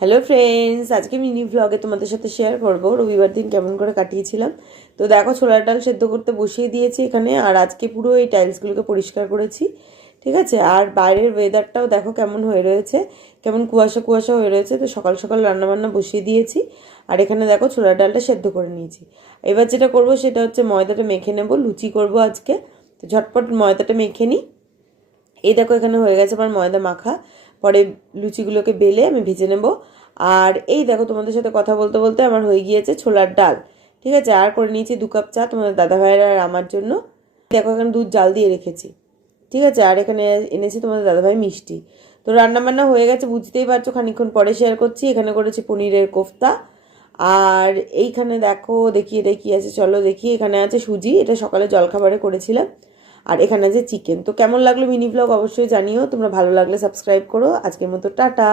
Hello friends, আজকে mini ভ্লগে তোমাদের সাথে শেয়ার করব রবিবার দিন কেমন করে কাটিয়েছিলাম। তো দেখো, ছোলার ডাল সেদ্ধ করতে বসিয়ে দিয়েছি এখানে, আর আজকে পুরো এই টাইলসগুলোকে পরিষ্কার করেছি। ঠিক আছে, আর বাইরের ওয়েদারটাও দেখো কেমন হয়ে রয়েছে, কেমন কুয়াশা কুয়াশা হয়ে রয়েছে। তো সকাল সকাল রান্নাবান্না বসিয়ে দিয়েছি, আর এখানে দেখো ছোলার ডালটা সেদ্ধ করে নিয়েছি। এবার যেটা করব সেটা হচ্ছে ময়দাটা মেখে নেব, লুচি করব আজকে। তো ঝটপট ময়দাটা মেখে নিই। এই দেখো এখানে হয়ে গেছে আমার ময়দা মাখা। পরে লুচিগুলোকে বেলে আমি ভেজে নেব। আর এই দেখো, তোমাদের সাথে কথা বলতে বলতে আমার হয়ে গিয়েছে ছোলার ডাল। ঠিক আছে, আর করে নিয়েছি 2 কাপ চা তোমাদের দাদা ভাইয়ের আর আমার জন্য। দেখো এখানে দুধ জাল দিয়ে রেখেছি। ঠিক আছে, আর এখানে এনেছি তোমাদের দাদাভাই মিষ্টি। তো রান্না বান্না হয়ে গেছে, বুঝতেই পারছো, খানিকক্ষণ পরে শেয়ার করছি। এখানে করেছি পনিরের কোফতা। আর এইখানে দেখো, দেখিয়ে দেখিয়ে আছে, চলো দেখি। এখানে আছে সুজি, এটা সকালে জলখাবারে করেছিলাম। আর এখানে আছে চিকেন। তো কেমন লাগলো মিনি ব্লগ অবশ্যই জানিও। তোমরা ভালো লাগলে সাবস্ক্রাইব করো। আজকের মতো টাটা।